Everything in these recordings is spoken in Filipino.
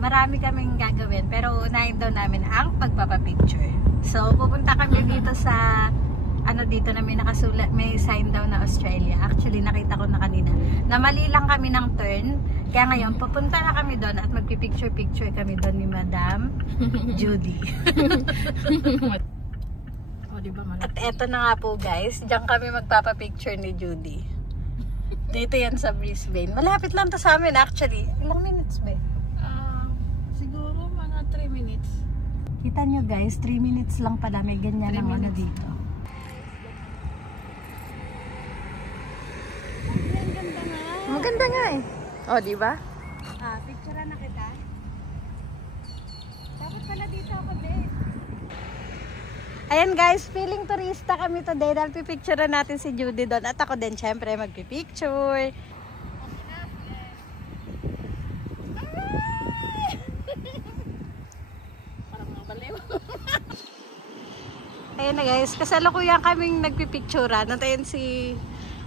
marami kaming gagawin. Pero unahin daw namin ang pagpapapicture. So, pupunta kami dito sa, ano dito na may nakasulat, may sign daw na Australia. Actually, nakita ko na kanina. Na mali lang kami ng turn. Kaya ngayon, pupunta na kami doon at magpipicture-picture kami doon ni Madam Judy. O, diba malaki? At eto na nga po guys, diyan kami magpapapicture ni Judy. Dito yan sa Brisbane. Malapit lang to sa amin actually. Ilang minutes ba? Siguro mga 3 minutes. Kita nyo guys, 3 minutes lang pala. May ganyan lang ano dito. Ang ganda nga. Maganda nga eh. O, diba? Picturean na kita. Dapat pala dito ako din. Ayan guys, feeling turista kami today dahil pipicturean natin si Judy doon at ako din syempre magpipicture. Parang mabaliw. Ayan na guys, kasalukuyan kaming nagpipicturean. Nantayin si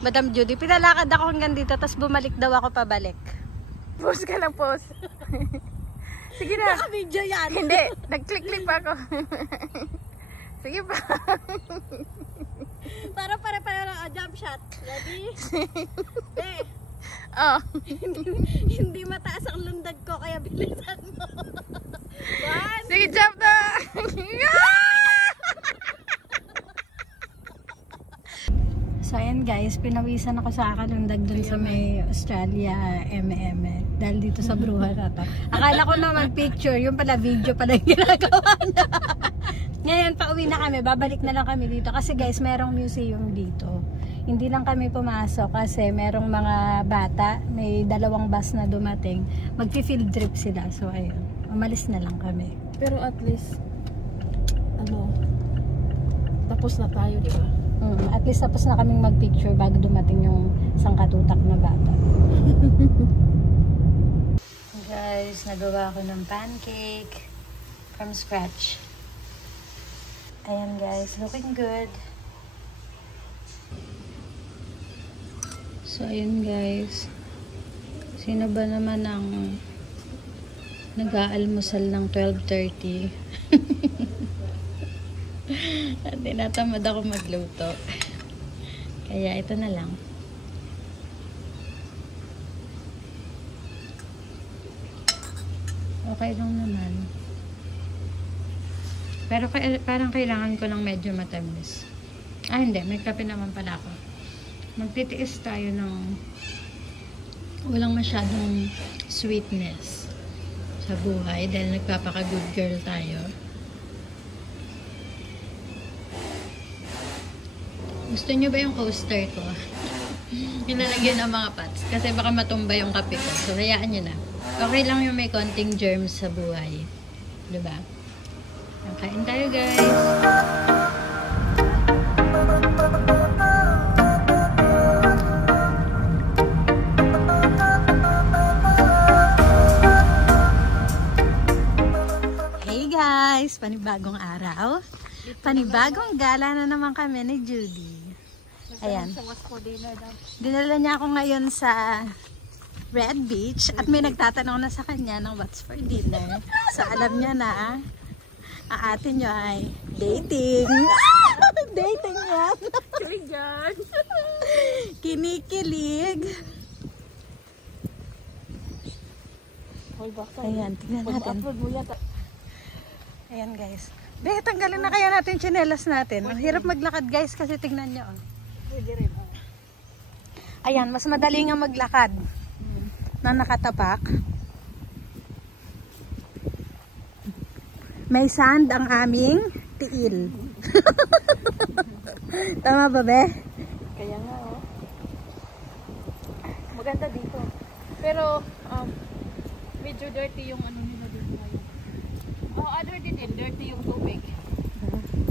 Madam Judy. Pinalakad ako hanggang dito, tapos bumalik daw ako pabalik. Pause ka lang, pause. Sige na. Naka-video yan. Hindi, nag-click-click pa ako. Sige pa. Para lang jump shot. Ready? Oh. Hindi mataas ang lundag ko, kaya bilisan mo. One. Sige, jump na. So ayan guys, pinawisan ako sa akalundag dun sa may Australia MM dahil dito sa bruha na to. Akala ko na mag-picture, yung pala video pala yung ginagawa na. Ngayon pauwi na kami, babalik na lang kami dito kasi guys merong museum dito. Hindi lang kami pumasok kasi merong mga bata, may 2 bus na dumating, magpi-field trip sila. So ayun, umalis na lang kami. Pero at least, ano, tapos na tayo, di ba? At least tapos na kaming mag-picture bago dumating yung sangkatutak na bata. Guys, nagawa ko ng pancake from scratch. Ayan guys, looking good. So ayun guys, sino ba naman ang nag-aalmusal ng 12:30? At tinatamad ako magluto. Kaya ito na lang. Okay lang naman. Pero parang kailangan ko lang medyo matamis. Hindi. May kape naman pala ako. Magtitiis tayo ng walang masyadong sweetness sa buhay dahil nagpapaka-good girl tayo. Gusto nyo ba yung coaster ko? Pinalagyan ng mga pots. Kasi baka matumba yung kape ko. So, hayaan nyo na. Okay lang yung may konting germs sa buhay. Diba? Kain tayo, guys. Hey, guys! Panibagong araw. Panibagong gala na naman kami ni Judy. Ayan. Dinala niya ako ngayon sa Red Beach at may nagtatanong na sa kanya ng what's for dinner. So alam niya na ang atin niyo ay dating. Dating yan. Kiligan. Kinikilig. Ayan, tingnan natin. Ayan guys. Be, tanggalin na kaya natin yung tsinelas natin. Ang hirap maglakad guys kasi tingnan nyo. Ayan, mas madali nga maglakad na nakatapak. May sand ang aming tiil. Tama ba, be? Kaya nga, oh. Maganda dito. Pero, medyo dirty yung ano nila dito ngayon. Other din, dirty yung tubig.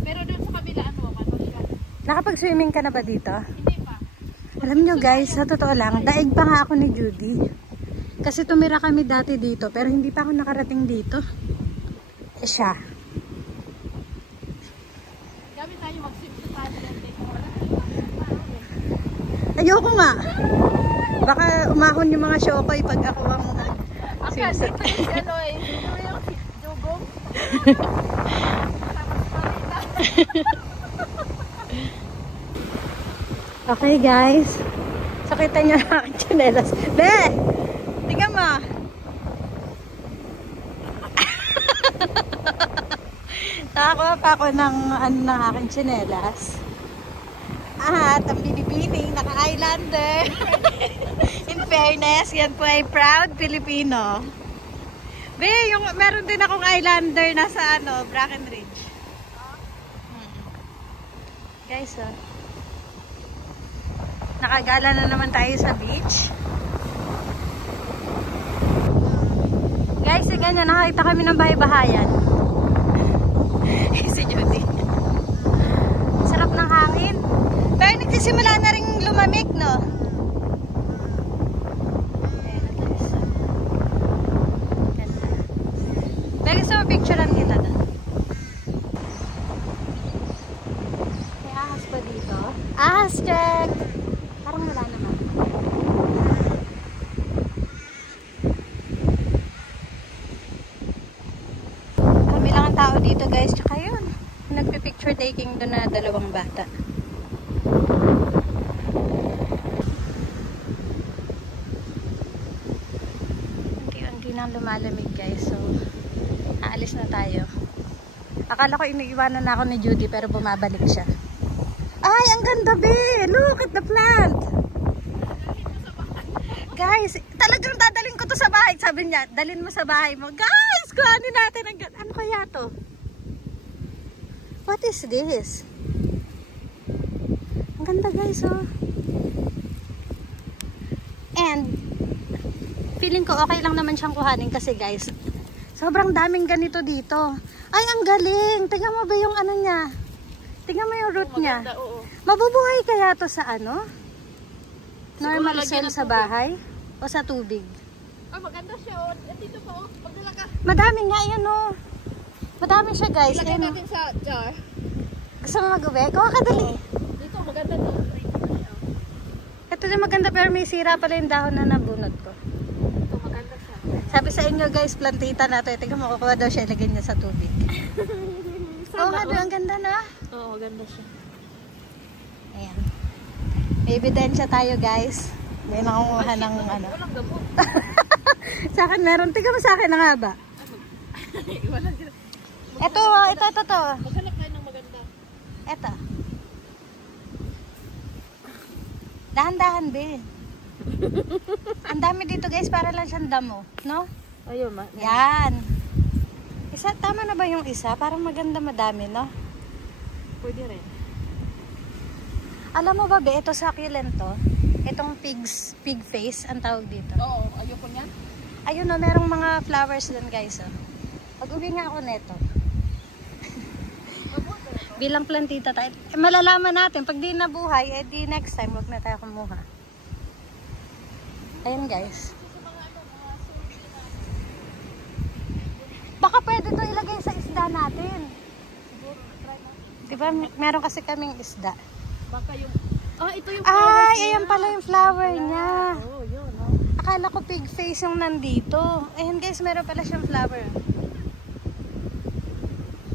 Pero doon sa kabila, ano siya? Nakapag-swimming ka na ba dito? Hindi pa. Alam nyo guys, sa totoo lang, daig pa nga ako ni Judy. Kasi tumira kami dati dito, pero hindi pa ako nakarating dito. Siya. Kami tayo mag-swim sa Thailand. Ayoko nga. Baka umahon yung mga shokoy pag ako ang Akala dito yung ano eh. Sino yung jugong? Okay guys. So kita nyo na aking tsinelas. Be! Tingnan mo. Nakakuha pa ako ng aking tsinelas. At ang binibining naka-Islander. In fairness, yan po ay proud Filipino. Be, meron din akong Islander na sa Brackenridge. Guys, nakagala na naman tayo sa beach. Guys, ganyan, nakakita kami ng bahay-bahayan. Si Judy. Sarap ng hangin. Pero nagsisimula na rin lumamig, no? Pero gusto mo picturean kita doon. May ahas pa dito. Ahas check! Parang wala naman. Kami lang ang tao dito guys. Tsaka yun. Nagpipicture taking doon na dalawang bata. Unti-unti nang lumalamig guys. So, aalis na tayo. Akala ko iniiwanan na ako ni Judy pero bumabalik siya. Ay, ang ganda be! Look at the plant! Guys, talagang dadalhin ko to sa bahay. Sabi niya, dalhin mo sa bahay mo. Guys, kuhanin natin ang ganda. Ano kaya to? What is this? Ang ganda guys, oh. And, feeling ko okay lang naman siyang kuhanin kasi guys, sobrang daming ganito dito. Ay, ang galing! Tingnan mo ba yung ano niya? Tingnan mo yung root niya. Maganda, oo. Mabubuhay kaya to sa ano? Normal lagyan soil ng sa tubig. bahay? O sa tubig? Ay, maganda siya oh. Dito pa oh. Pagdala ka. Madami nga yan oh. Madami siya guys. Ilagay Ayan, natin sa jar. gusto mo mag-uwi? Kuha ka dali. Dito, maganda to. Ito din maganda pero may sira pala yung dahon na nabunot ko. Ito, maganda siya. Sabi sa inyo guys, plantita na to. Tingnan mo, kukuha daw siya, ilagay niya sa tubig. Oo nga doon, ang ganda na. Oo, maganda siya. Ayan. May ebidensya tayo guys. May nakunguha ng ano. Walang gamot. Sa akin meron. Tingnan mo sa akin na nga ba? Walang gamot. Ito. Maghanap kayo ng maganda. Ito. Dahan-dahan be. Ang dami dito guys, para lang siyang damo. No? Ayun, Yan. Isa, tama na ba yung isa? Parang maganda madami, no? Pwede rin. Alam mo ba be, ito succulent to. Itong pig face, ang tawag dito. Oo, ayoko niyan. Ayun no, merong mga flowers dun guys. Oh. Pag-uwi nga ako neto. Bilang plantita tayo. Malalaman natin, pag di nabuhay, di next time, wag na tayo kumuha. Ayun guys. Baka pwede to ilagay sa isda natin. Diba, meron kasi kaming isda. Baka yung... ito yung flowers Ay, niya. ayan pala yung flower niya. Oo, yun. Akala ko pig face yung nandito. Ayan guys, meron pala siyang flower.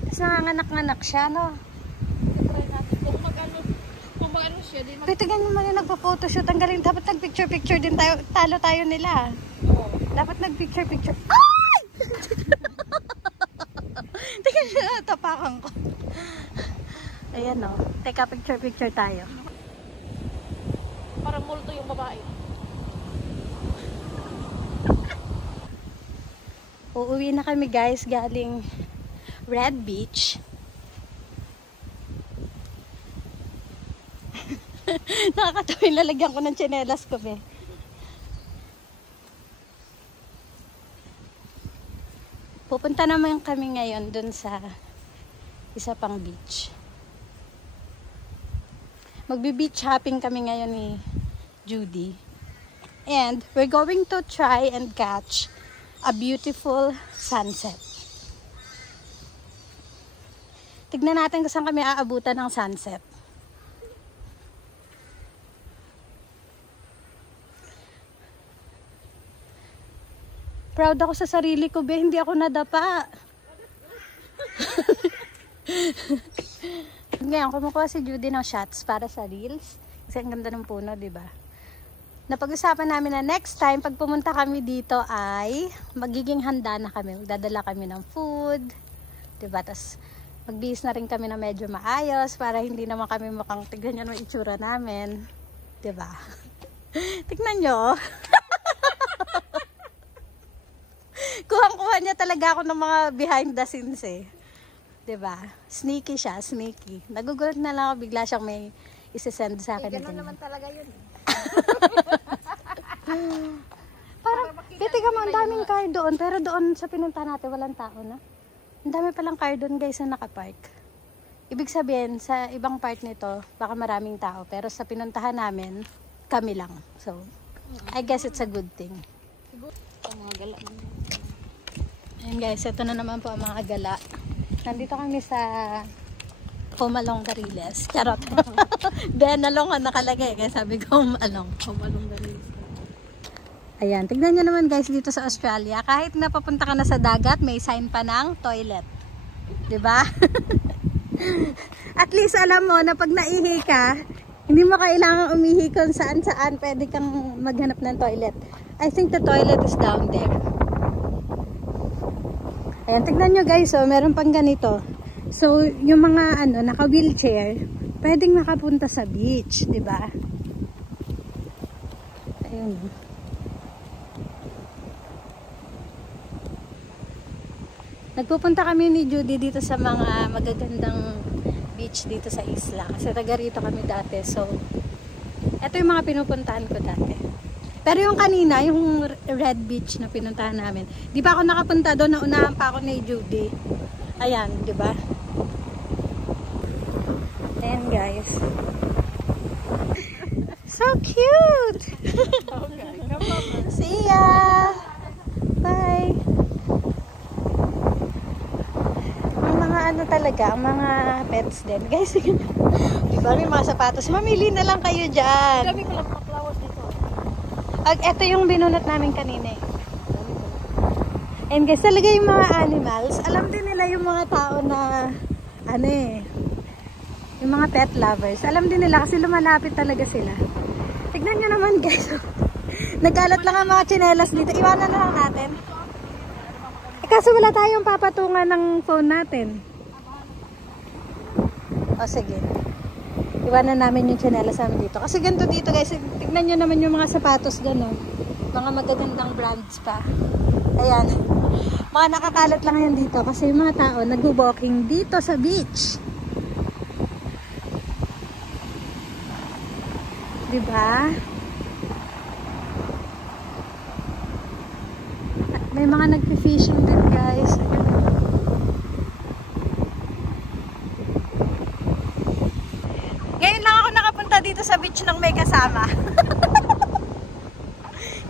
Tapos nanganganak-nganak siya, no? Try natin. Kung mag-ano siya, di mag... Tingnan mo man yung nagpa-photoshoot. Ang galing. Dapat nag-picture-picture din tayo. Talo tayo nila. Oo. Dapat nag-picture-picture. Ay! Tingnan nyo na, tapakan ko. Ayan o. Teka, picture-picture tayo. Parang multo yung babae. Uuwi na kami guys galing Red Beach. Nakakatawa yung lalagyan ko ng tsinelas ko be. Pupunta naman kami ngayon dun sa isa pang beach. Magbi-beach hopping kami ngayon ni Judy. And we're going to try and catch a beautiful sunset. Tignan natin kung saan kami aabutan ng sunset. Proud ako sa sarili ko, be. Hindi ako nadapa. Ngayon, kumukuha si Judy ng shots para sa reels. Kasi ang ganda ng puno, diba? Napag-usapan namin na next time, pag pumunta kami dito ay magiging handa na kami. Magdadala kami ng food. Diba? Tapos magbihis na rin kami na medyo maayos para hindi naman kami mukhang tignan yung itsura namin. Diba? Tignan nyo. Kuhang-kuha niya talaga ako ng mga behind the scenes eh. Diba? Sneaky siya, sneaky. Nagugulat na lang ako, bigla siyang may isisend sa akin. Ganun naman talaga yun. Parang, titika mo, ang daming car doon. Pero doon sa pinunta natin, walang tao na. Ang dami palang car doon guys na nakapark. Ibig sabihin, sa ibang part nito, baka maraming tao. Pero sa pinuntahan namin, kami lang. So, I guess it's a good thing. Ang mga gala. Ayan guys, ito na naman po ang mga gala. Nandito kami sa Humalong Gariles. Charot. Benalong ang nakalagay. Kaya sabi ko Humalong. Humalong Gariles. Ayan, tignan nyo naman guys dito sa Australia. Kahit napapunta ka na sa dagat, may sign pa ng toilet. Diba? At least alam mo na pag naihi ka, hindi mo kailangan umihi kung saan-saan pwede kang maghanap ng toilet. I think the toilet is down there. Ayan, tignan nyo guys, oh, meron pang ganito. So, yung mga naka-wheelchair, pwedeng nakapunta sa beach, di ba? Ayun. Nagpupunta kami ni Judy dito sa mga magagandang beach dito sa isla. Kasi taga rito kami dati. So, ito yung mga pinupuntahan ko dati. Pero yung kanina, yung Red Beach na pinuntahan namin, di pa ako nakapunta doon, naunahan pa ako ni Judy. Ayan, di ba? Ayan guys. So cute! Okay, come on. See ya! Bye! Ang mga talaga, ang mga pets din. Guys, di ba may mga sapatos? Mamili na lang kayo dyan. Dami ko lang mga flowers dito. Ito yung binunot namin kanina eh. And guys, talaga yung mga animals, alam din nila yung mga tao na yung mga pet lovers. Alam din nila kasi lumalapit talaga sila. Tignan nyo naman guys. Nagkalat lang ang mga tsinelas dito. Iwanan na lang natin. Kaso wala tayong papatungan ng phone natin. O sige. Iwanan namin yung tsinelas namin dito. Kasi ganito dito guys. Tignan nyo naman yung mga sapatos gano'n. Mga magagandang brands pa. Ayan. Mga nakakalat lang yan dito. Kasi yung mga tao nag-walking dito sa beach. Diba? May mga nagpi-fishing din guys. Ngayon lang ako nakapunta dito sa beach ng may kasama.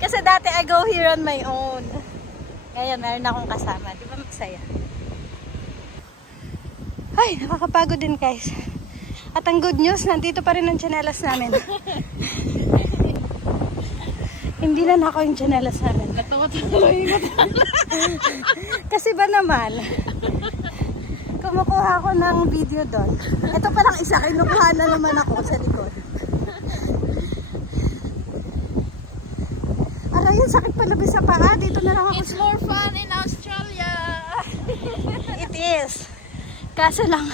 Kasi dati I go here on my own. Ngayon meron akong kasama. Di ba masaya? Ay, nakakapagod din guys. At ang good news, nandito pa rin ang tsinelas namin. Hindi na ako yung tsinelas namin. Kasi ba naman, kumukuha ako ng video doon. Ito palang isa, kinukuha na naman ako sa likod. Aray, yung sakit palabis sa paa. Dito na lang ako. It's more fun in Australia. It is. Kaso lang,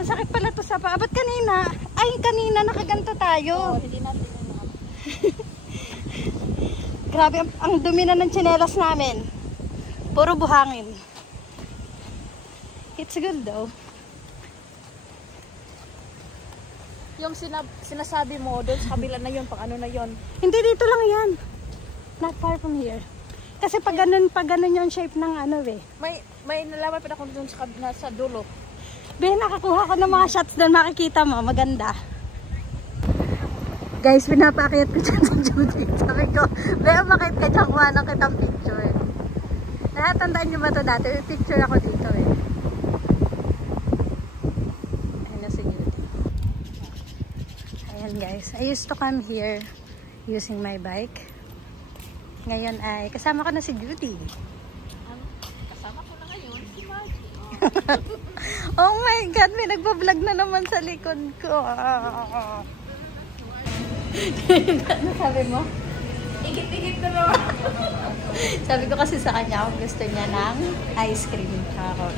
ang sakit pala to sa paa. Ba't kanina? Ay, kanina nakaganto tayo. Hindi natin ano. Grabe, ang dumi na ng tsinelas namin. Puro buhangin. It's good though. Yung sinasabi mo, doon sa kabila na yun, pang ano na yun. Hindi, dito lang yan. Not far from here. Kasi pag ganun yung shape ng May nalaman pa ako doon sa dulo. Ben, nakakuha ko ng mga shots doon. Makikita mo, maganda. Guys, pinapakit ko dyan si Judy. Sabi ko, Ben, bakit ka dyan kuha ng kitang picture? Natatandaan nyo ba ito dati? May picture ako dito eh. Ayun na si Judy. Ayan guys, I used to come here using my bike. Ngayon ay kasama ko na si Judy. Kasama ko na ngayon si Margie. Oh my God, may nagpa-vlog na naman sa likod ko. Ano sabi mo? Igit-igit na naman. Sabi ko kasi sa kanya kung gusto niya ng ice cream. Hot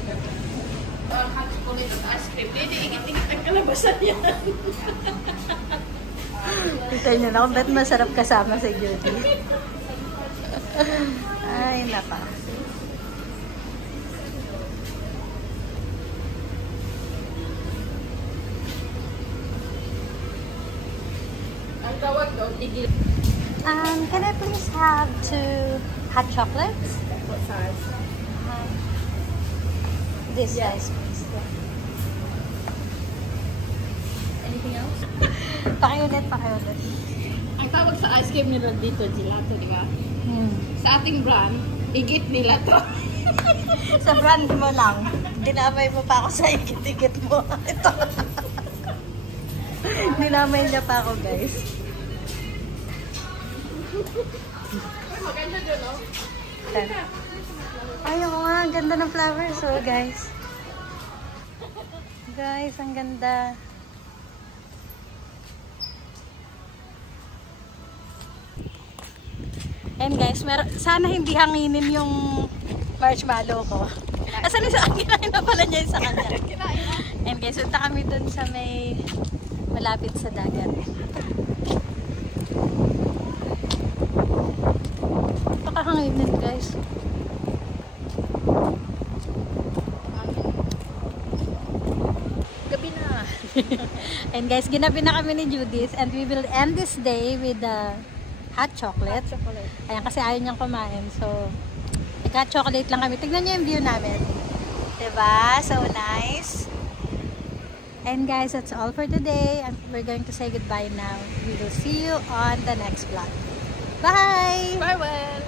chocolate at ice cream. Hindi, igit-igit ang kalabasan yan. Kita niyo na kung ba't masarap kasama si Judy. Ay, napa. Ang tawag daw, igit. Can I please have 2 hot chocolates? What size? This size, please. Anything else? Pakiulit. Ang tawag sa ice cream nila dito, gelato, di ba? Sa ating brand, igit nila to. Sa brand mo lang. Dinamay mo pa ako sa ikit-ikit mo. Ito. Dinamay niya pa ako, guys. Maganda dyan, no? Ay, oo nga. Ang ganda ng flowers, oh, guys. Guys, ang ganda. And guys, sana hindi hanginin yung marshmallow ko. Asan yung sa akin? Kinain na pala niya yung sa kanya. And guys, punta kami dun sa may malapit sa dagat. Pakahanginin, guys. Gabi na. And guys, ginabi na kami ni Judith and we will end this day with the hot chocolate. Ayan, kasi ayaw niyang kumain. So, hot chocolate lang kami. Tignan niyo yung view namin. Diba? So nice. And guys, that's all for today. We're going to say goodbye now. We will see you on the next vlog. Bye! Farewell!